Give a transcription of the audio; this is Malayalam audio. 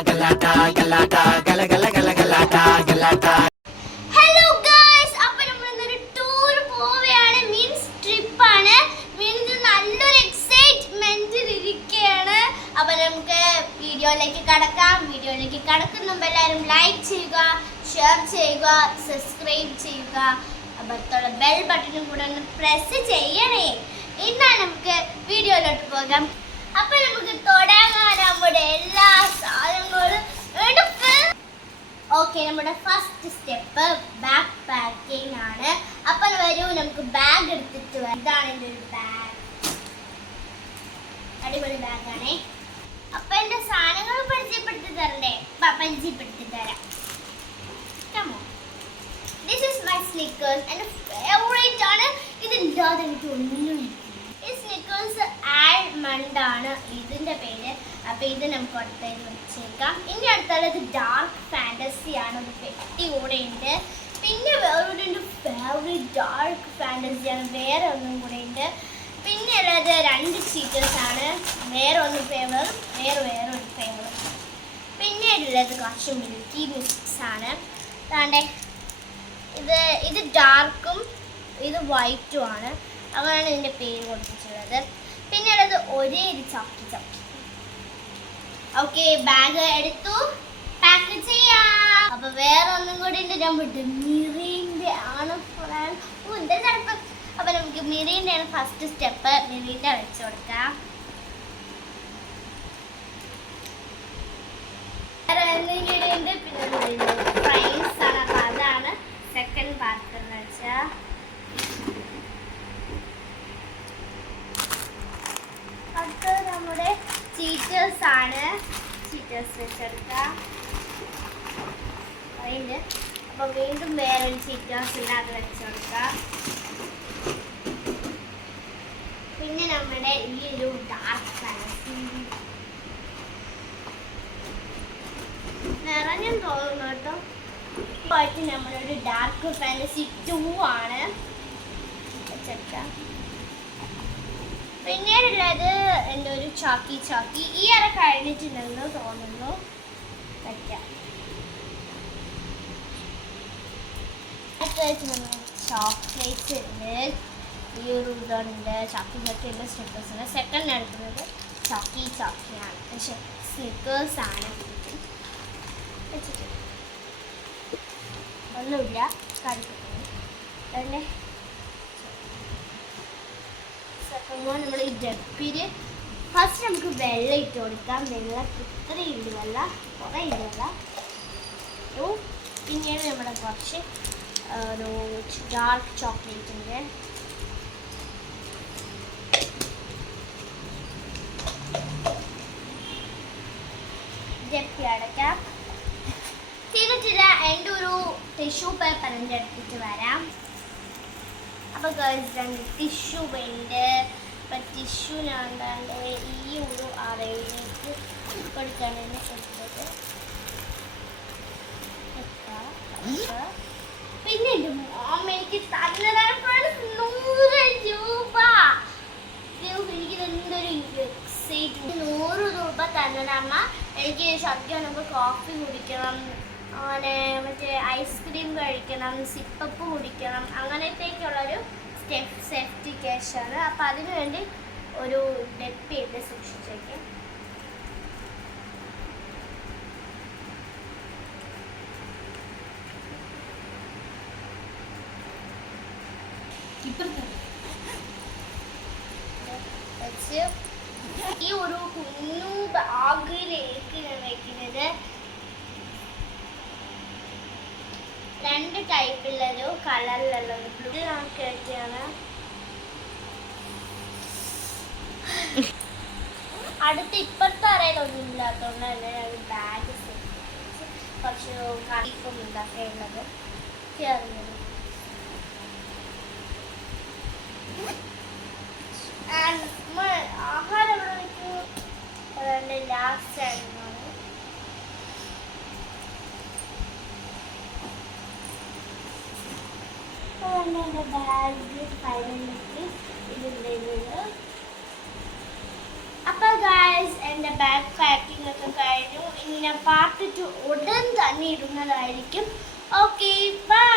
ഹലോ ഗൈസ്, അപ്പോൾ നമ്മൾ ഇന്നൊരു ടൂർ പോവുകയാണ്. മീൻസ് ട്രിപ്പാണ്. മീൻസ് നല്ലൊരു എക്സൈറ്റ്മെന്റിൽ ഇരിക്കുകയാണ്. അപ്പോൾ നമുക്ക് വീഡിയോയിലേക്ക് കടക്കാം. വീഡിയോയിലേക്ക് കടക്കുന്ന മുമ്പ് എല്ലാവരും ലൈക്ക് ചെയ്യുക, ഷെയർ ചെയ്യുക, സബ്സ്ക്രൈബ് ചെയ്യുക. അപ്പുറത്തുള്ള ബെൽ ബട്ടണും കൂടെ ഒന്ന് പ്രസ് ചെയ്യണേ. എന്നാൽ നമുക്ക് വീഡിയോയിലോട്ട് പോകാം. അപ്പോൾ നമുക്ക് തുടങ്ങാൻ നമ്മുടെ എല്ലാ സാധനങ്ങളും എടുത്ത്. ഓക്കെ, നമ്മുടെ ഫസ്റ്റ് സ്റ്റെപ്പ് ബാഗ് പാക്കിംഗ് ആണ്. അപ്പോൾ വരൂ, നമുക്ക് ബാഗ് എടുത്തിട്ട് വരാം. ഇതാണ് എൻ്റെ ഒരു ബാഗ്, അടിപൊളി ബാഗാണേ. അപ്പോൾ എൻ്റെ സാധനങ്ങൾ പരിചയപ്പെടുത്തി തരണ്ടേ? പരിചയപ്പെടുത്തി തരാം. ദിസ് ഈസ് മൈ സ്നിക്കേഴ്സ്, എൻ്റെ ഫേവറേറ്റ് ആണ്. ഇതില്ലാതെ എനിക്ക് ഒന്നും. ഈ സ്നിക്കേഴ്സ് ആൽമണ്ട് ആണ് ഇതിൻ്റെ പേര്. അപ്പോൾ ഇത് നമുക്ക് അടുത്തേക്ക് വെച്ചേക്കാം. ഇനി അടുത്തുള്ളത് ഡാർക്ക് ഫാൻറ്റസി ആണ്. ഒരു പെട്ടി കൂടെ ഉണ്ട്. പിന്നെ വേറൊരു ഫേവറേറ്റ് ഡാർക്ക് ഫാൻറ്റസി ആണ്. വേറെ ഒന്നും കൂടെ ഉണ്ട്. പിന്നെ ഉള്ളത് 2 ചീറ്റേഴ്സ് ആണ്. വേറെ ഒന്ന് വേറെ ഒരു ഫേവർ. പിന്നെ ഉള്ളത് കുറച്ച് മിൽക്കി മിക്സ് ആണ്. അതാണ്ടേ ഇത് ഡാർക്കും ഇത് വൈറ്റും ആണ്. അങ്ങനെയാണ് ഇതിൻ്റെ പേര് കൊടുത്തിട്ടുള്ളത്. പിന്നെ ഉള്ളത് ഒരേ ഒരു ചക്കി. ഓക്കെ, ബാഗ് എടുത്തു, പാക്ക് ചെയ്യാം. അപ്പൊ വേറെ ഒന്നും കൂടി ഉണ്ട്. ഞാൻ വിട്ടു മിറിന്റെ ആണ് പറയാൻ. എന്താ ചിലപ്പോൾ. അപ്പൊ നമുക്ക് മിറിന്റെ ആണ് ഫസ്റ്റ് സ്റ്റെപ്പ്. മിറിന്റെ വെച്ച് കൊടുക്കാം. വേറെ ഒന്നും കൂടി ഉണ്ട്. പിന്നെ ഫ്രൈസ് ആണ്. അപ്പൊ അതാണ് സെക്കൻഡ് പാർട്ട് എന്ന് വെച്ചാൽ. അടുത്തത് നമ്മുടെ ചീറ്റേഴ്സ് ആണ്. ചീറ്റേഴ്സ് വെച്ചെടുക്കാം. അപ്പോൾ വീണ്ടും വേറൊരു ചീറ്റേഴ്സിന് അത് വെച്ചെടുക്കാം. പിന്നെ നമ്മുടെ ഈ ഒരു ഡാർക്ക് ഫാൻറ്റസി നിറഞ്ഞും തോന്നുന്നു കേട്ടോ. ഇപ്പോഴത്തെ നമ്മളൊരു ഡാർക്ക് ഫാൻറ്റസി 2 ആണ് വെച്ചെടുക്കാം. പിന്നീടുള്ളത് എൻ്റെ ഒരു ചാക്കി. ഈ അറ കഴിഞ്ഞിട്ടുണ്ടെന്ന് തോന്നുന്നു. വയ്ക്കാം. ചോക്ലേറ്റ്സ് ഉണ്ട്. ഈ ഒരു ഇതുണ്ട്. ചാക്കി ഉണ്ട്. സ്നിക്കേഴ്സ് ഉണ്ട്. സെക്കൻഡ് എടുക്കുന്നത് ചാക്കിയാണ്. പക്ഷേ സ്നിക്കേഴ്സ് ആണ്. ഒന്നുമില്ല, കടിക്കുന്നു. നമ്മൾ ഈ ഡപ്പിന് ഫസ്റ്റ് നമുക്ക് വെള്ളം ഇട്ട് കൊടുക്കാം. വെള്ളം ഇത്രയുണ്ട്, വെള്ളം കുറേ ഉണ്ട് വെള്ളം. പിന്നീട് നമ്മുടെ കുറച്ച് ഒരു ഡാർക്ക് ചോക്ലേറ്റ് ഉണ്ട്. ഡപ്പി അടയ്ക്കാം. തിരിച്ചില്ല. എൻ്റെ ഒരു ടിഷ്യൂ പേപ്പർ എൻ്റെ എടുത്തിട്ട് വരാം. അപ്പോൾ ഗേൾസ് ടിഷ്യൂ ഉണ്ട്. അപ്പം ടിഷ്യൂനാണ്ടാണ്ട് ഈ ഒരു അറയിലേക്ക് കൊടുക്കാനാണ് കൊടുത്തത്. പിന്നെ എൻ്റെ മോം എനിക്ക് തന്നതാണ് 100 രൂപ. എനിക്ക് എന്തൊരു എക്സൈറ്റ്. 100 രൂപ തന്നതമ്മ. എനിക്ക് സദ്യ നമുക്ക് കോഫി കുടിക്കണം, അങ്ങനെ മറ്റേ ഐസ്ക്രീം കഴിക്കണം, സിപ്പപ്പ് കുടിക്കണം, അങ്ങനത്തേക്കുള്ളൊരു സേഫ്റ്റി ക്യാഷാണ്. അപ്പം അതിനു വേണ്ടി ഒരു ഡപ്പി ഉണ്ട്, സൂക്ഷിച്ചേക്കാം. ഈ ഒരു കുഞ്ഞു ബാഗിലേക്ക് ഞാൻ വയ്ക്കുന്നത് 2 ടൈപ്പിലൊരു കളറിലുള്ളത്. ബ്ലൂ കേട്ടാണ്. അടുത്ത് ഇപ്പോഴത്തെ അറയിലൊന്നും ഇല്ലാത്തതുകൊണ്ട് തന്നെ ഒരു ബാഗ് കുറച്ച് കറിക്കും ഇതൊക്കെ ഉള്ളത് ചേർന്നത്. ആഹാരം എവിടെ വയ്ക്കും? അതുകൊണ്ട് ലാസ്റ്റ് ആയിരുന്നു. എൻ്റെ ബാഗ് ഫൈനലിലേക്ക് ഇതിൻ്റെ. അപ്പോൾ ഗായ്സ് എൻ്റെ ബാഗ് പാക്കിംഗ് ഒക്കെ കഴിഞ്ഞു. ഇനി ഞാൻ പാർട്ട് 2 ഉടൻ തന്നെ ഇടുന്നതായിരിക്കും. Okay, by.